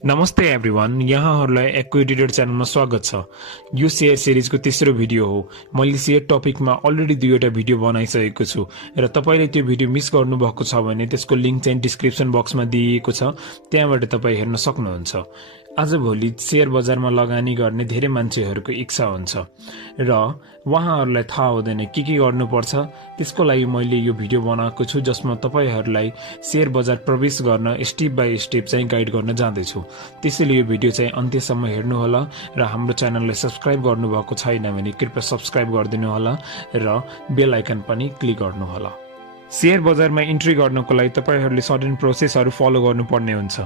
नमस्ते एभ्रिवान, यहाँहरूलाई एक्विटेड च्यानलमा स्वागत छ। यो शेयर सिरिजको तेस्रो भिडियो हो। मैले शेयर टपिकमा अलरेडी 2वटा भिडियो बनाइसकेको छु र तपाईले त्यो भिडियो मिस गर्नुभएको छ भने त्यसको लिंक चाहिँ डिस्क्रिप्सन बक्समा दिइएको छ, त्यहाँबाट तपाई हेर्न सक्नुहुन्छ। आजभोलि शेयर बजारमा लगानी गर्ने धेरै मान्छेहरूको इच्छा हुन्छ र उहाँहरूलाई थाहा हुँदैन के गर्नुपर्छ। त्यसको लागि मैले यो भिडियो बनाएको छु जसमा तपाईहरूलाई शेयर बजार प्रवेश गर्न स्टेप बाइ स्टेप चाहिँ गाइड गर्न जाँदैछु। त्यसैले यो भिडियो चाहिँ अन्त्यसम्म हेर्नुहोला र हाम्रो च्यानललाई सब्स्क्राइब गर्नुभएको छैन भने कृपया सब्स्क्राइब गरिदिनु होला र बेल आइकन पनि क्लिक गर्नुहोला। शेयर बजारमा इन्ट्री गर्नको लागि तपाईहरूले सर्टेन प्रोसेसहरू फलो गर्नुपर्ने हुन्छ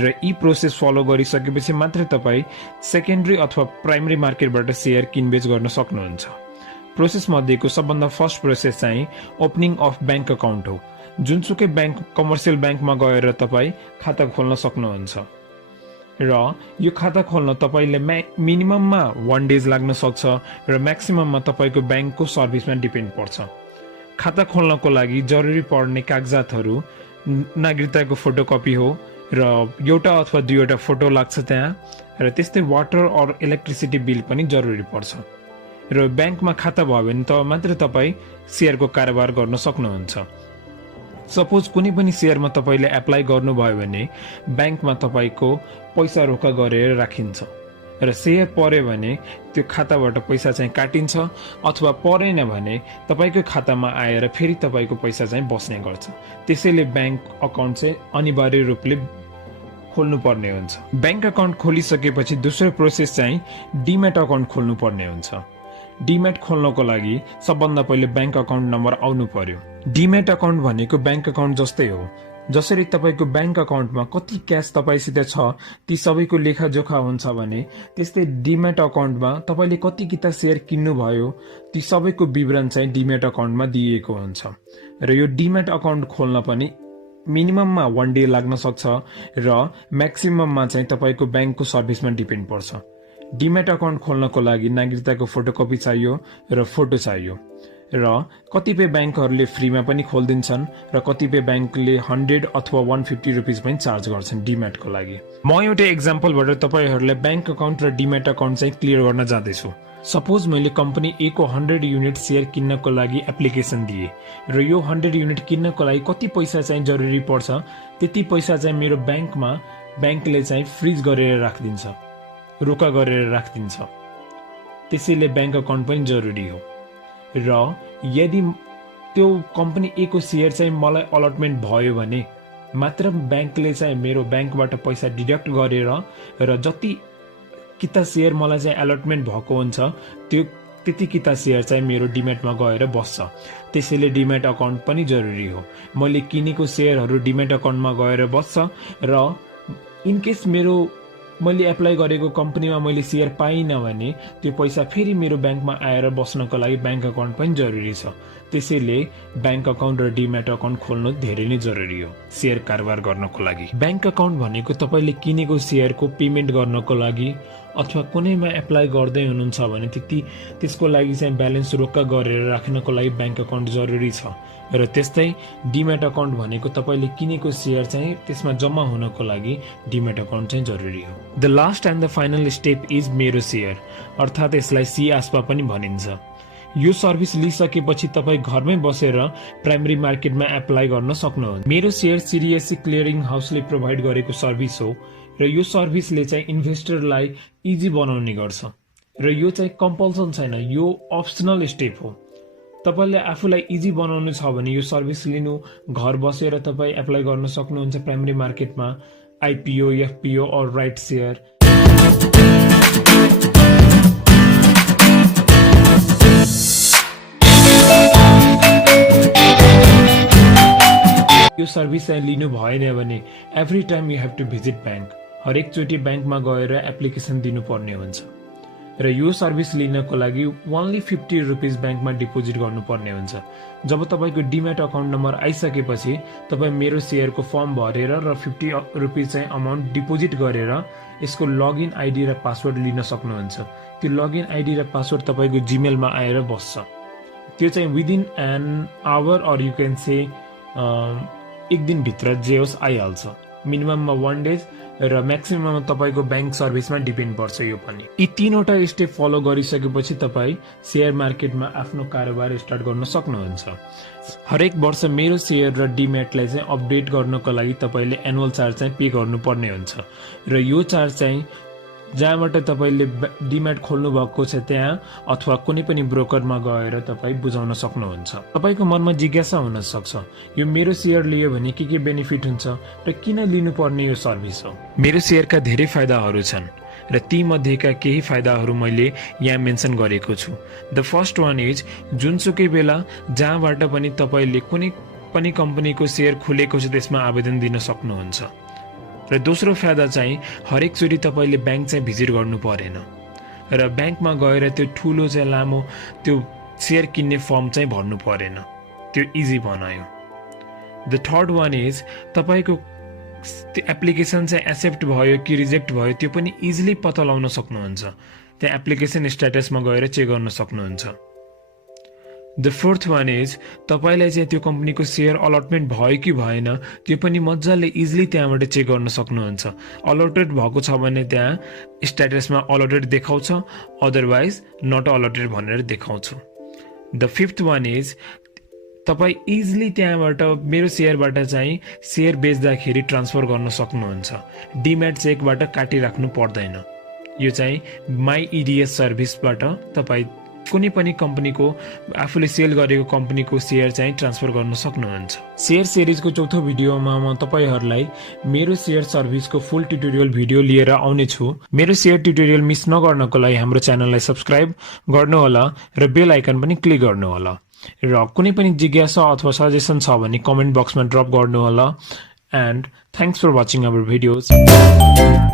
र यी प्रोसेस फलो गरिसकेपछि मात्रै तपाईँ सेकेन्डरी अथवा प्राइमरी मार्केटबाट शेयर किनबेच गर्न सक्नुहुन्छ। प्रोसेस मध्येको सबभन्दा फर्स्ट प्रोसेस चाहिँ ओपनिङ अफ ब्याङ्क अकाउन्ट हो। जुनसुकै ब्याङ्क कमर्सियल ब्याङ्कमा गएर तपाईँ खाता खोल्न सक्नुहुन्छ र यो खाता खोल्न तपाईले मिनिमममा 1 डेज लाग्न सक्छ र म्याक्सिमममा तपाईको ब्याङ्कको सर्भिसमा डिपेन्ड पर्छ। खाता खोल्नको लागि जरुरी पर्ने कागजातहरू नागरिकताको फोटोकपी हो र एउटा अथवा 2वटा फोटो लाग्छ त्यहाँ र त्यस्तै वाटर और इलेक्ट्रिसिटी बिल पनि जरुरी पर्छ र ब्याङ्कमा खाता भयो भने त मात्र तपाईँ शेयरको कारोबार गर्न सक्नुहुन्छ। सपोज कुनै पनि शेयरमा तपाईले एप्लाई गर्नुभयो भने ब्याङ्कमा तपाईको पैसा रोका गरेर राखिन्छ र शेयर पर्यो भने त्यो खाताबाट पैसा चाहिँ काटिन्छ अथवा परेन भने तपाईको खातामा आएर फेरि तपाईको पैसा चाहिँ बस्ने गर्छ। त्यसैले ब्याङ्क अकाउन्ट चाहिँ अनिवार्य रूपले खोल्नु पर्ने हुन्छ। ब्याङ्क अकाउन्ट खोलिसकेपछि दोस्रो प्रोसेस चाहिँ डिमेट अकाउन्ट खोल्नु पर्ने हुन्छ। डिमेट खोल्नको लागि सबभन्दा पहिले ब्याङ्क अकाउन्ट नम्बर आउनु पर्यो। डिमेट अकाउन्ट भनेको ब्याङ्क अकाउन्ट जस्तै हो। जसरी तपाईको ब्याङ्क अकाउन्टमा कति क्याश तपाईसित छ ती सबैको लेखाजोखा हुन्छ भने त्यस्तै डिमेट अकाउन्टमा तपाईले कति किता शेयर किन्नु भयो ती सबैको विवरण चाहिँ डिमेट अकाउन्टमा दिएको हुन्छ र यो डिमेट अकाउन्ट खोल्न पनि मिनिमममा 1 डे लाग्न सक्छ र म्याक्सिमममा चाहिँ तपाईको ब्याङ्कको सर्भिसमा डिपेन्ड पर्छ। डिमेट अकाउन्ट खोल्नको लागि नागरिकताको फोटोकपी चाहियो र फोटो चाहियो र कतिपय ब्याङ्कहरूले फ्रीमा पनि खोलिदिन्छन् र कतिपय ब्याङ्कले 100 अथवा 150 रुपिस पनि चार्ज गर्छन् डिमेटको लागि। म एउटा एक्जाम्पलबाट तपाईहरूलाई ब्याङ्क अकाउन्ट र डिमेट अकाउन्ट चाहिँ क्लियर गर्न जाँदैछु। सपोज मैले कम्पनी ए को 100 युनिट शेयर किन्नको लागि एप्लिकेसन दिए र यो 100 युनिट किन्नको लागि कति पैसा चाहिँ जरुरी पर्छ त्यति पैसा चाहिँ मेरो ब्याङ्कमा ब्याङ्कले चाहिँ फ्रिज गरेर राखिदिन्छ, रोका गरेर राखिदिन्छ। त्यसैले ब्याङ्क अकाउन्ट पनि जरुरी हो र यदि त्यो कम्पनी ए को शेयर चाहिँ मलाई अलटमेन्ट भयो भने मात्र ब्याङ्कले चाहिँ मेरो ब्याङ्कबाट पैसा डिडक्ट गरेर र जति किता शेयर मलाई चाहिँ अलटमेन्ट भएको हुन्छ त्यो त्यति किता शेयर चाहिँ मेरो डिमेटमा गएर बस्छ। त्यसैले डिमेट अकाउन्ट पनि जरुरी हो। मैले किनेको शेयरहरू डिमेट अकाउन्टमा गएर बस्छ र इनकेस मैले एप्लाई गरेको कम्पनीमा मैले शेयर पाइनँ भने त्यो पैसा फेरि मेरो ब्याङ्कमा आएर बस्नको लागि ब्याङ्क अकाउन्ट पनि जरुरी छ। त्यसैले ब्याङ्क अकाउन्ट र डिमेट अकाउन्ट खोल्नु धेरै नै जरुरी हो शेयर कारोबार गर्नको लागि। ब्याङ्क अकाउन्ट भनेको तपाईले किनेको शेयरको पेमेन्ट गर्नको लागि अथवा कुनैमा एप्लाई गर्दै हुनुहुन्छ भने त्यसको लागि चाहिँ ब्यालेन्स रोक्का गरेर राख्नको लागि ब्याङ्क अकाउन्ट जरुरी छ र त्यस्तै डिमेट अकाउन्ट भनेको तपाईले किनेको शेयर चाहिँ त्यसमा जम्मा हुनको लागि डिमेट अकाउन्ट चाहिँ जरुरी हो। The last and the final step is MeroShare, अर्थात् यसलाई C-ASBA पनि भनिन्छ। यो सर्भिस लिइसकेपछि तपाईँ घरमै बसेर प्राइमरी मार्केटमा एप्लाई गर्न सक्नुहुन्छ। MeroShare सीरियसली क्लियरिङ हाउसले प्रोभाइड गरेको सर्भिस हो र यो सर्भिसले चाहिँ इन्भेस्टरलाई इजी बनाउने गर्छ र यो चाहिँ कम्पल्सन छैन, यो अप्सनल स्टेप हो। तपाईले आफूलाई इजी बनाउनु छ भने यो सर्भिस लिनु, घर बसेर तपाईँ एप्लाई गर्न सक्नुहुन्छ प्राइमरी मार्केटमा IPO, FPO और राइट शेयर। यो सर्भिस चाहिँ लिनु भएन भने every time you have to visit bank, हरेक चोटि ब्याङ्कमा गएर एप्लिकेसन दिनुपर्ने हुन्छ र यो सर्भिस लिनको लागि ओन्ली 50 रुपिस ब्याङ्कमा डिपोजिट गर्नुपर्ने हुन्छ। जब तपाईको डिमेट अकाउन्ट नम्बर आइसकेपछि तपाईँ MeroShareको फर्म भरेर र 50 रुपिस चाहिँ अमाउन्ट डिपोजिट गरेर यसको लगइन आइडी र पासवर्ड लिन सक्नुहुन्छ। त्यो लगइन आइडी र पासवर्ड तपाईको जीमेलमा आएर बस्छ। त्यो चाहिँ विदिन एन आवर और यु क्यान से एक दिन भित्र जे होस् आइहाल्छ। मिनिमममा 1 डेज र म्याक्सिमममा तपाईको बैंक सर्भिसमा डिपेन्ड पर्छ यो पनि। यी तीनवटा स्टेप फलो गरिसकेपछि तपाई शेयर मार्केटमा आफ्नो कारोबार स्टार्ट गर्न सक्नुहुन्छ। हरेक वर्ष मेरो शेयर र डिमेटलाई चाहिँ अपडेट गर्नको लागि तपाईले एनुअल चार्ज चाहिँ पे गर्नुपर्ने हुन्छ र यो चार्ज चाहिँ जहाँबाट तपाईले डिमेट खोल्नु भएको छ त्यहाँ अथवा कुनै पनि ब्रोकरमा गएर तपाई बुझाउन सक्नुहुन्छ। तपाईको मनमा जिज्ञासा हुन सक्छ यो मेरो शेयर लियो भने के बेनिफिट हुन्छ र किन लिनुपर्ने यो सर्भिस हो। मेरो शेयरका धेरै फाइदाहरू छन् र ती मध्येका केही फाइदाहरू मैले यहाँ मेन्सन गरेको छु। द फर्स्ट वान इज जुनसुकै बेला जहाँबाट पनि तपाईले कुनै पनि कम्पनीको शेयर खुलेको छ त्यसमा आवेदन दिन सक्नुहुन्छ र दोस्रो फाइदा चाहिँ हरेक चोटि तपाईले बैंक चाहिँ भिजिट गर्नु परेन र बैंकमा गएर त्यो ठूलो चाहिँ लामो त्यो शेयर किन्ने फर्म चाहिँ भर्नु परेन, त्यो इजी बनायो। द थर्ड वान इज तपाईको एप्लिकेसन चाहिँ एक्सेप्ट भयो कि रिजेक्ट भयो त्यो पनि इजिली पत्ता लगाउन सक्नुहुन्छ, त्यहाँ एप्लिकेसन स्ट्याटसमा गएर चेक गर्न सक्नुहुन्छ। द फोर्थ वान इज तपाईलाई चाहिँ त्यो कम्पनीको शेयर अलटमेन्ट भयो कि भएन त्यो पनि मजाले इजिली त्यहाँबाट चेक गर्न सक्नुहुन्छ। अलटेड भएको छ भने त्यहाँ स्ट्याटसमा अलटेड देखाउँछ, अदरवाइज नट अलटेड भनेर देखाउँछ। द फिफ्थ वान इज तपाई इजिली त्यहाँबाट मेरो शेयरबाट चाहिँ शेयर बेच्दाखेरि ट्रान्सफर गर्न सक्नुहुन्छ, डिमेट चेकबाट काटिराख्नु पर्दैन। यो चाहिँ माई इडिएस सर्भिसबाट तपाई कुनै पनि कम्पनीको आफूले सेल गरेको कम्पनीको शेयर चाहिँ ट्रान्सफर गर्न सक्नुहुन्छ। शेयर सिरिजको चौथो भिडियोमा म तपाईहरुलाई मेरो शेयर सर्भिसको फुल ट्युटोरियल भिडियो लिएर आउने छु। मेरो शेयर ट्युटोरियल मिस नगर्नको लागि हाम्रो च्यानललाई सब्स्क्राइब गर्नुहोला र बेल आइकन पनि क्लिक गर्नुहोला र कुनै पनि जिज्ञासा अथवा सजेसन छ भने कमेन्ट बक्समा ड्रप गर्नुहोला। And thanks for watching our videos.